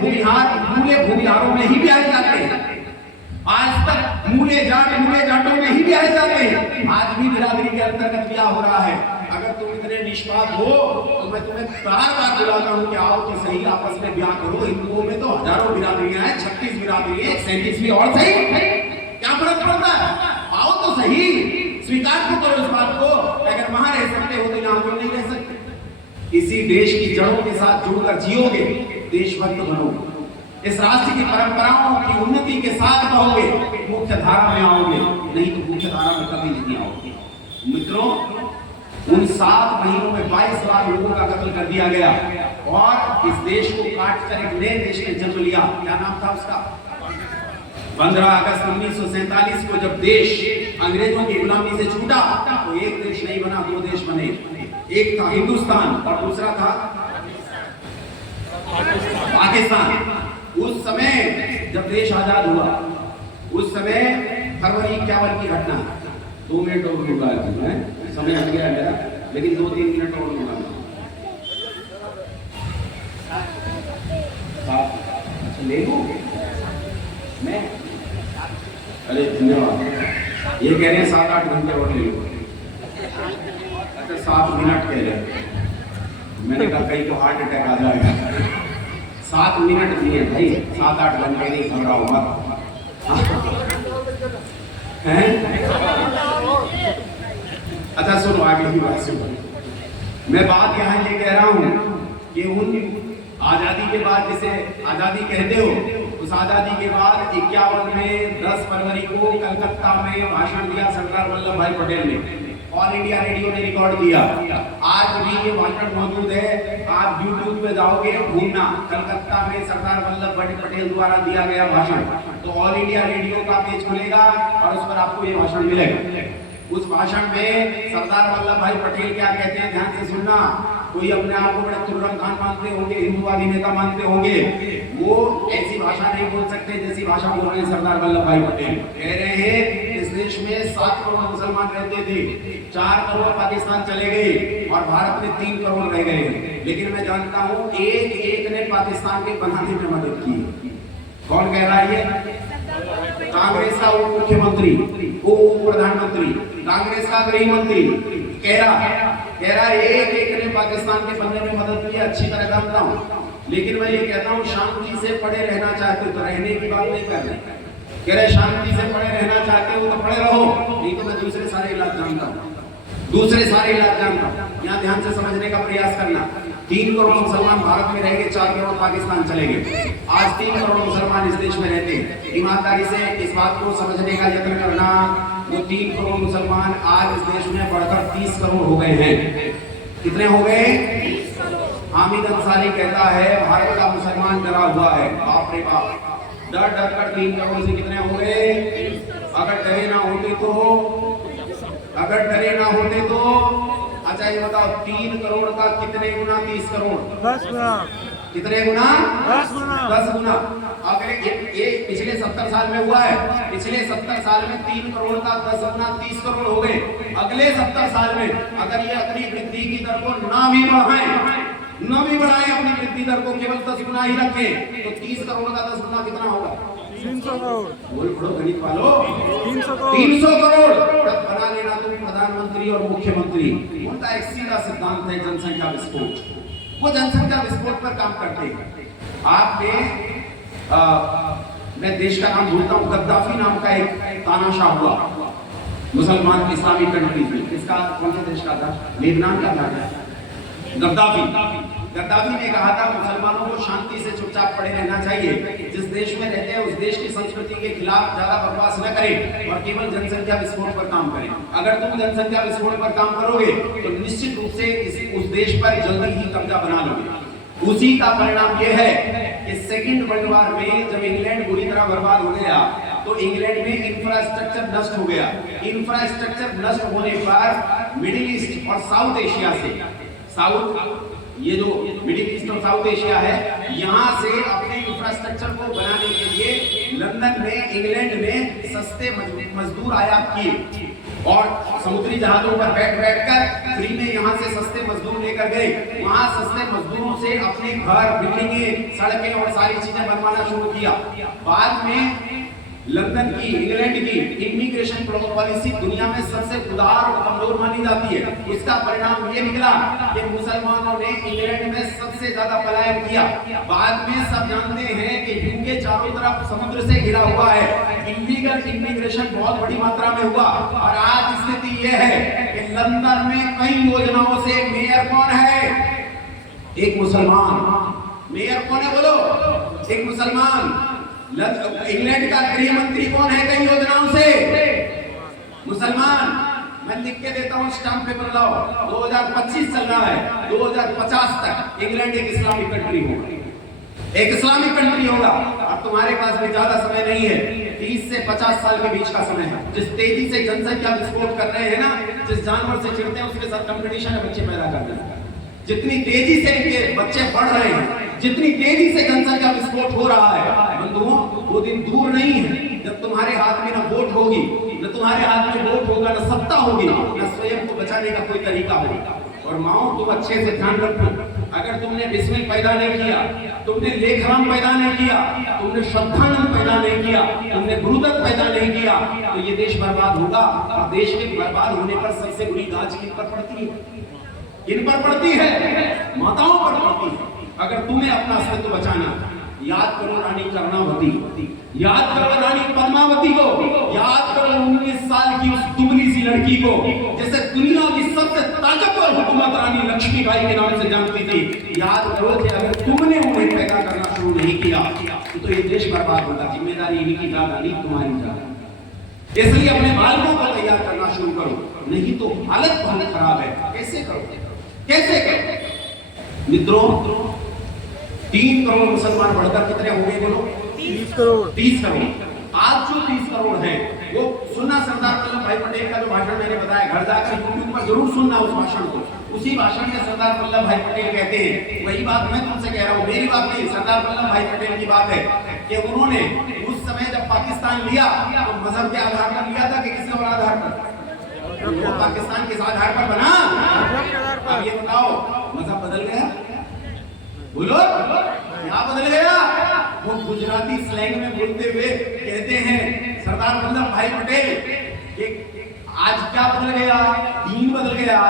भूमिहारों में ही ब्याहे जाते हैं। आज तक मूले जाटों में ही ब्याहे जाते हैं। आज भी बिरादरी के अंतर्गत ब्याह हो रहा है। अगर तुम इतने निष्पाप हो तो मैं तुम्हें बार-बार बुलाता हूं कि आओ तो सही, आपस में ब्याह करो। हिंदुओं में तो हजारों बिरादरियां हैं, 36 बिरादरी है, 37वीं और सही, क्या फर्क पड़ता है? आओ तो सही, स्वीकार तो करो इस बात को। अगर वहां रह सकते हो तो यहां क्यों नहीं रह सकते? इसी देश की जड़ों के साथ जुड़कर जियोगे, देशभक्त बनोगे, इस राष्ट्र की परंपराओं की उन्नति के साथ बहोगे, मुख्य धारा में आओगे, नहीं तो मुख्य धारा में कभी नहीं आओगे। मित्रों, उन 7 महीनों में 22 लाख लोगों का कत्ल कर दिया गया और इस देश को काट कर एक नए देश ने जन्म लिया। क्या नाम था उसका? 15 अगस्त 1947 को जब देश अंग्रेजों की गुलामी से छूटा तो एक देश नहीं बना, 2 देश बने। एक था हिंदुस्तान और दूसरा था पाकिस्तान। उस समय जब देश आजाद हुआ, उस समय फरवरी 51 की घटना। 2 मिनट और रुका है, समय हट गया मेरा, लेकिन 2-3 मिनट और रुका। अच्छा ले लूं मैं? अरे धन्यवाद। ये कह रहे हैं 7-8 घंटे और ले लो। अच्छा 7 मिनट कह रहे हैं। मैंने कहा कहीं को हार्ट अटैक आ जाएगा। 7 मिनट दिए भाई, 7-8 घंटे नहीं कर रहा होगा। अच्छा सुनो, आगे की बात सुनो। मैं बात यहाँ ये कह रहा हूँ कि उन आजादी के बाद, जिसे आजादी कहते हो, उस आजादी के बाद 51 में 10 फरवरी को कलकत्ता में भाषण दिया सरदार वल्लभ भाई पटेल ने। ऑल इंडिया रेडियो ने रिकॉर्ड किया। आज भी ये भाषण मौजूद है, आप यूट्यूब पे जाओगे ढूंढना, कलकत्ता में सरदार वल्लभ भाई पटेल द्वारा दिया गया भाषण, तो ऑल इंडिया रेडियो का पेज खुलेगा और उस पर आपको ये भाषण मिलेगा। उस भाषण में सरदार वल्लभ भाई पटेल क्या कहते हैं, ध्यान से सुनना। कोई अपने आप को बड़े तुर्रम खान मानते होंगे, हिंदुवादी नेता मानते होंगे, वो ऐसी भाषा नहीं बोल सकते जैसी भाषा बोल रहे हैं सरदार वल्लभ भाई पटेल। कह रहे हैं इस देश में 7 करोड़ मुसलमान रहते थे, 4 करोड़ पाकिस्तान चले गए और भारत में 3 करोड़ रह गए। लेकिन मैं जानता हूँ एक ने पाकिस्तान के बनाने में मदद की। कौन कह रहा है? कांग्रेस का उप मुख्यमंत्री, उप प्रधानमंत्री, कांग्रेस का गृह मंत्री कह रहा है एक ने पाकिस्तान के बनने में मदद की। अच्छी तरह जानता हूँ, लेकिन मैं ये कहता हूँ शांति से पड़े रहना चाहते हो तो रहने की बात नहीं कर रहे। कह रहे शांति से पड़े रहना चाहते हो तो पड़े रहो, नहीं तो मैं दूसरे सारे इलाज जानता हूँ, दूसरे सारे इलाज जानता हूँ। यहाँ ध्यान से समझने का प्रयास करना। 3 करोड़ मुसलमान भारत में रहेंगे, 4 करोड़ पाकिस्तान चलेंगे। आज 3 करोड़ मुसलमान इस देश में रहते हैं। ईमानदारी से इस बात को समझने का यत्न करना। वो 3 करोड़ मुसलमान आज इस देश में बढ़कर 30 करोड़ हो गए हैं। कितने हो गए? हामिद अंसारी कहता है भारत का मुसलमान डरा हुआ है। बाप रे बाप, डर डर कर 3 करोड़ से कितने हो गए? अगर डरे ना होते तो अच्छा ये बताओ, 3 करोड़ का कितने गुना 30 करोड़? 10 गुना। कितने गुना? 10 गुना। 10 गुना। अगर ये पिछले 70 साल में हुआ है, पिछले 70 साल में 3 करोड़ का 10 गुना 30 करोड़ हो गए। अगले 70 साल में अगर ये अपनी वृद्धि की दर को ना भी बढ़ाएं, अपनी वृद्धि दर को केवल 10 गुना ही रखें, तो 30 करोड़ का 10 गुना कितना होगा? 300 करोड़। बोल पड़ो गणित वालों, 300 करोड़। 300 करोड़ तब बना लेना तुम प्रधानमंत्री और मुख्यमंत्री। उनका एक सीधा सिद्धांत है जनसंख्या विस्फोट। वो जनसंख्या विस्फोट पर काम करते हैं। आपने मैं देश का नाम भूलता हूँ, गद्दाफी नाम का एक तानाशाह हुआ मुसलमान इस्लामिक कंट्रीज में। किसका, कौन से देश का था? लेबनान का था गद्दाफी ने कहा था मुसलमानों को शांति से चुपचाप पड़े रहना चाहिए, जिस देश में रहते हैं उस देश की संस्कृति के खिलाफ ज्यादा बकवास न करें और केवल जनसंख्या विस्फोट पर काम करें। अगर तुम जनसंख्या विस्फोट पर काम करोगे तो निश्चित रूप से उस देश पर जल्दी ही कब्जा बना लोगे। उसी का परिणाम यह है कि सेकेंड वर्ल्ड वॉर में जब इंग्लैंड बुरी तरह बर्बाद हो गया तो इंग्लैंड में इंफ्रास्ट्रक्चर नष्ट हो गया। इंफ्रास्ट्रक्चर नष्ट होने पर मिडिल ईस्ट और साउथ एशिया से, साउथ ये जो मिडिल ईस्ट और साउथ एशिया है, यहाँ से अपने इंफ्रास्ट्रक्चर को बनाने के लिए लंदन में, इंग्लैंड में सस्ते मजदूर आयात किए और समुद्री जहाजों पर बैठ कर फ्री में यहाँ से सस्ते मजदूर लेकर गए। वहाँ सस्ते मजदूरों से अपने घर, बिल्डिंगें, सड़कें और सारी चीजें बनवाना शुरू किया। बाद में लंदन की, इंग्लैंड की इमिग्रेशन पॉलिसी दुनिया में सबसे उदार और कमजोर मानी जाती है। इसका परिणाम ये निकला कि मुसलमानों ने इंग्लैंड में सबसे ज्यादा पलायन किया। बाद में सब जानते हैं कि यूके चारों तरफ समुद्र से घिरा हुआ है, इलीगल इमिग्रेशन बहुत बड़ी मात्रा में हुआ। और आज स्थिति ये है कि लंदन में कई योजनाओं से मेयर कौन है? एक मुसलमान। मेयर कौन है बोलो? एक मुसलमान। इंग्लैंड का गृह मंत्री कौन है कई योजनाओं से? मुसलमान। मैं लिख के देता हूँ, स्टाम्प पेपर लाओ। 2025 चल रहा है, 2050 तक इंग्लैंड एक इस्लामिक कंट्री होगा, एक इस्लामिक कंट्री होगा। अब तुम्हारे पास भी ज्यादा समय नहीं है, 30 से 50 साल के बीच का समय है। जिस तेजी से जनसंख्या विस्फोट कर रहे हैं ना, जिस जानवर से चिढ़ते हैं उसके साथ कंपटीशन है बच्चे पैदा करने का। जितनी तेजी से इनके बच्चे बढ़ रहे हैं, जितनी तेजी से जनसंख्या विस्फोट हो रहा है, बंधुओं वो दिन दूर नहीं है जब तुम्हारे हाथ में न वोट होगी, न तुम्हारे हाथ में वोट होगा, न सत्ता होगी, न स्वयं को बचाने का कोई तरीका होगा। और माओ, तुम अच्छे से ध्यान रखो, अगर तुमने बिस्मिल पैदा नहीं किया, तुमने लेखराम पैदा नहीं किया, तुमने श्रद्धानंद पैदा नहीं किया, तुमने गुरुदत्त पैदा नहीं किया, तो ये देश बर्बाद होगा। और देश के बर्बाद होने पर सबसे बुरी गाज किन पर पड़ती है? किन पर पड़ती है? माताओं पर पड़ती है। अगर तुम्हें अपना अस्तित्व बचाना, याद करो रानी कर्णावती, याद करो रानी पद्मावती को, याद करो 19 साल की उस दुबली सी लड़की को जैसे दुनिया की सबसे ताकतवर हुकूमत रानी लक्ष्मीबाई के नाम से जानती थी। याद करो कि अगर तुमने उन्हें पैदा करना शुरू नहीं किया तो ये देश बर्बाद होगा। जिम्मेदारी इनकी ज्यादा नहीं, तुम्हारी ज्यादा। इसलिए अपने बालकों को तैयार करना शुरू करो, नहीं तो हालत बहुत खराब है। कैसे करो? कैसे करो? मित्रों, 3 करोड़ मुसलमान बढ़कर कितने हो गए बोलो? 30 करोड़। 30 करोड़। आज जो 30 करोड़ हैं वो सुनना, सरदार वल्लभ भाई पटेल का जो भाषण मैंने बताया, घर जाकर यूट्यूब पर जरूर सुनना उस भाषण को। उसी भाषण में सरदार वल्लभ भाई पटेल कहते हैं, वही बात मैं तुमसे कह रहा हूँ, मेरी बात नहीं, सरदार वल्लभ भाई पटेल की बात है कि उन्होंने उस समय जब पाकिस्तान लिया तो मजहब के आधार पर लिया था कि किसी और आधार पर? वो पाकिस्तान किस आधार पर बना? अब ये बताओ, मजहब बदल गया? बोलो, क्या बदल गया? वो गुजराती स्लैंग में बोलते हुए कहते हैं सरदार वल्लभ भाई पटेल कि आज क्या बदल गया? दीन बदल गया,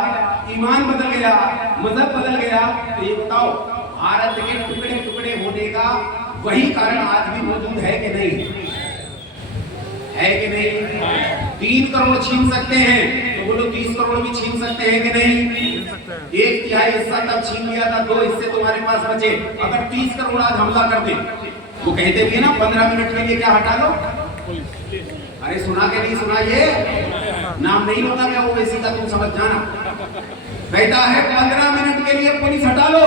ईमान बदल गया, मजहब बदल गया। तो ये बताओ, भारत के टुकड़े टुकड़े होने का वही कारण आज भी मौजूद है कि नहीं? है कि नहीं? 3 करोड़ छीन सकते हैं तो बोलो 30 करोड़ भी छीन सकते हैं कि नहीं? 1/3 हिस्सा तब छीन लिया था, 2 हिस्से तुम्हारे पास बचे। अगर 30 करोड़ आज हमला करते, वो कहते भी ना 15 मिनट के लिए क्या हटा लो? अरे सुना के नहीं सुना? ये नाम नहीं होता मैं ओवैसी का, तुम समझ जाना। कहता है 15 मिनट के लिए पुलिस हटा लो,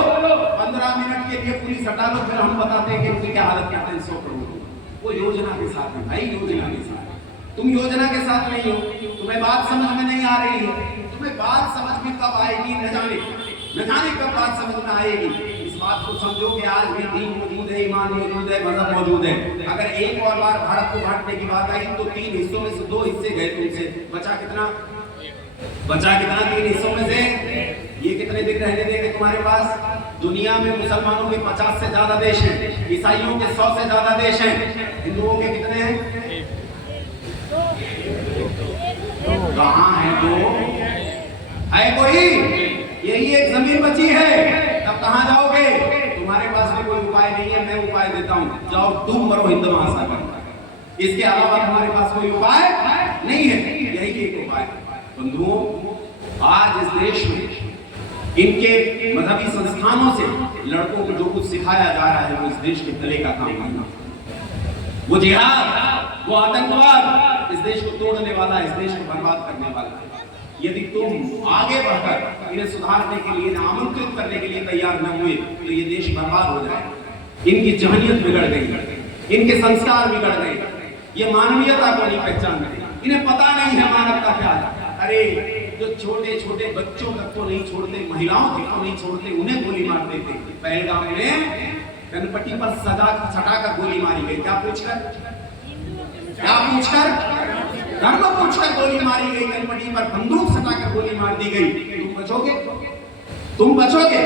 15 मिनट के लिए पुलिस हटा लो, फिर हम बताते हैं कि उनकी क्या हालत करते हैं। 100 करोड़ वो योजना के साथ है भाई, योजना के साथ। तुम योजना के साथ नहीं हो, तुम्हें बात समझ में नहीं आ रही है। तुम्हें बात समझ में कब आएगी न जाने कब बात समझ में आएगी। इस बात को समझो कि आज भी दीन मौजूद है, ईमान मौजूद है, मजहब मौजूद है। अगर एक और बार भारत को बांटने की बात आई तो 3 हिस्सों में से 2 हिस्से गए तुमसे, बचा कितना? 3 हिस्सों में से ये कितने दिन रहने देंगे तुम्हारे पास? दुनिया में मुसलमानों के 50 से ज्यादा देश हैं, ईसाइयों के 100 से ज्यादा देश हैं, हिंदुओं के कितने हैं? कहाँ है? 2 है कोई? यही एक जमीन बची है, तब कहाँ जाओगे? तुम्हारे पास में कोई उपाय नहीं है, मैं उपाय देता हूँ, जाओ तुम मरो हिंद महासागर। इसके अलावा तुम्हारे पास कोई उपाय नहीं है, यही एक उपाय। बंधुओं, आज इस देश में इनके मजहबी संस्थानों से लड़कों को जो कुछ सिखाया जा रहा है वो इस देश के तले का काम करना, वो जिहाद, वो आतंकवाद इस देश को तोड़ने वाला, इस देश को बर्बाद करने वाला है। यदि तुम आगे बढ़कर इन्हें सुधारने के लिए, आमंत्रित करने के लिए तैयार न हुए तो ये देश बर्बाद हो जाए। इनकी जहनियत बिगड़ गई, इनके संस्कार बिगड़ गए, ये मानवीयता को नहीं पहचान रहे, इन्हें पता नहीं है मानवता क्या है। अरे जो छोटे छोटे बच्चों तक को नहीं छोड़ते, महिलाओं तक को नहीं छोड़ते, उन्हें गोली मार देते। पहलगाम में गणपति पर सटा कर गोली मारी गई। क्या पूछकर धर्म पूछकर गोली मारी गई। गणपति पर बंदूक सटाकर गोली मार दी गई। तुम बचोगे।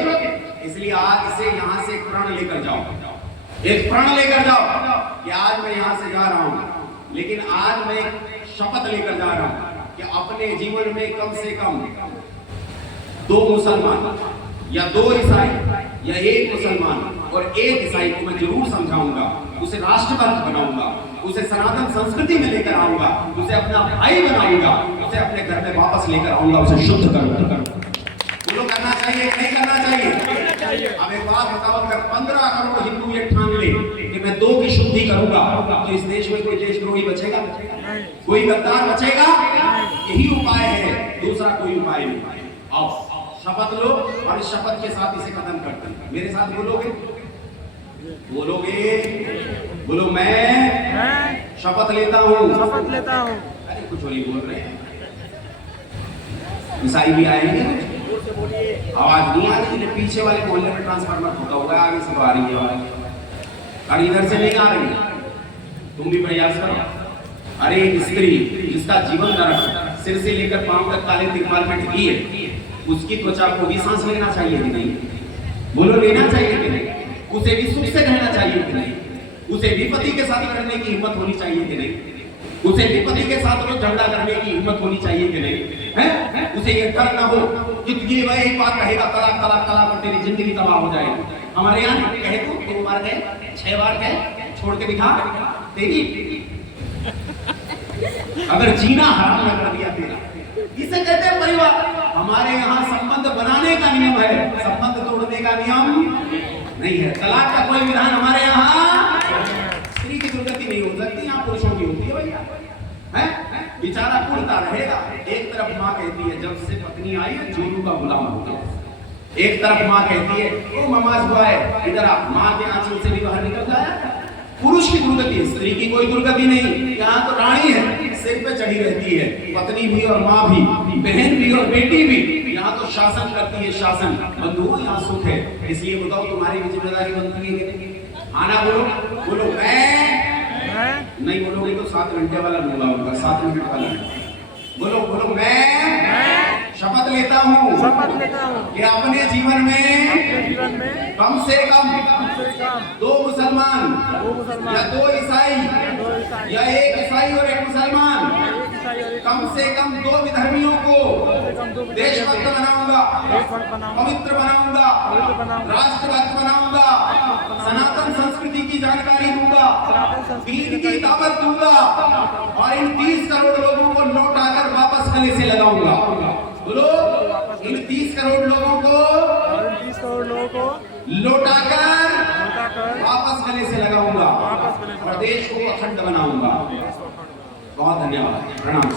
इसलिए आज इसे यहाँ से प्रण लेकर जाओ, एक प्रण लेकर जाओ कि आज मैं यहाँ से जा रहा हूँ, लेकिन आज मैं शपथ लेकर जा रहा हूँ कि अपने जीवन में कम से कम 2 मुसलमान या 2 ईसाई या 1 मुसलमान और 1 ईसाई को मैं जरूर समझाऊंगा, उसे राष्ट्रभक्त बनाऊंगा, उसे सनातन संस्कृति में लेकर आऊंगा, उसे अपना भाई बनाऊंगा, उसे अपने घर में वापस लेकर आऊंगा, उसे शुद्ध करूंगा। बोलो करना चाहिए कि नहीं करना चाहिए? अब एक बात बताओ, अगर 15 करोड़ हिंदू ये ठान ले कि मैं 2 की शुद्धि करूंगा, तो इस देश में कोई देशद्रोही बचेगा? कोई गद्दार बचेगा? यही उपाय है, दूसरा कोई उपाय नहीं। आओ शपथ लो और इस शपथ के साथ इसे खत्म करते हैं। मेरे साथ बोलोगे? बोलो मैं शपथ लेता हूँ। अरे कुछ और ही बोल रहे हैं। ईसाई भी आएंगे, आवाज नहीं आ रही है। पीछे वाले मोहल्ले में ट्रांसफार्मर फूटा हुआ है, आगे से तो आ रही है आवाज, और इधर से नहीं आ रही। तुम भी प्रयास करो। अरे एक स्त्री जिसका जीवन नरक, सिर से लेकर पांव तक काले तिरमाल में ढकी है, उसकी त्वचा को भी सांस लेना चाहिए कि नहीं? बोलो लेना चाहिए कि नहीं? उसे भी सुख से रहना चाहिए कि नहीं? उसे भी पति के साथ लड़ने की हिम्मत होनी चाहिए कि नहीं? उसे भी पति के साथ रोज झगड़ा करने की हिम्मत होनी चाहिए कि नहीं? है? उसे ये डर ना हो कि वह एक बात कहेगा तलाक तलाक तलाक और तेरी जिंदगी तबाह हो जाएगी। हमारे यहाँ कहे तो 2 बार कहे, 6 बार कहे, छोड़ के दिखा तेरी अगर जीना हराम न कर दिया तेरा। इसे कहते हैं परिवार। हमारे यहाँ संबंध बनाने का नियम है, संबंध तोड़ने का नियम नहीं है। तलाक का कोई विधान हमारे यहाँ, स्त्री की दुर्गति नहीं हो सकती, यहाँ पुरुषों की होती है भैया। है बेचारा कुड़ता रहेगा। एक तरफ माँ कहती है जब से पत्नी आई है जोरू का गुलाम हो गया, एक तरफ माँ कहती है ओ नमाज हुआ है इधर आप, माँ के आंचल से भी बाहर निकल जाए। पुरुष की दुर्गति, स्त्री की कोई दुर्गति नहीं। यहाँ तो रानी है, सिर पे चढ़ी रहती है, पत्नी भी और माँ भी, बहन भी और बेटी भी। यहाँ तो शासन करती है, शासन। बंधुओं यहाँ सुख है। इसलिए बताओ तुम्हारी भी जिम्मेदारी बनती है। आना बोलो मैं नहीं बोलोगे तो 7 घंटे वाला लूंगा उनका, 7 मिनट वाला। बोलो मैं शपथ लेता हूँ कि अपने जीवन में कम से कम 2 मुसलमान या 2 ईसाई या 1 ईसाई और 1 मुसलमान, कम से कम 2 विधर्मियों को देशभक्त बनाऊंगा, पवित्र बनाऊंगा, राष्ट्रभक्त बनाऊंगा, सनातन संस्कृति की जानकारी दूंगा, दीन की दावत दूंगा और इन 30 करोड़ लोगों को लौटाकर वापस गले से लगाऊंगा। बोलो इन 30 करोड़ लोगों को लौटाकर वापस गले से लगाऊंगा और देश को अखंड बनाऊंगा। बहुत धन्यवाद। प्रणाम।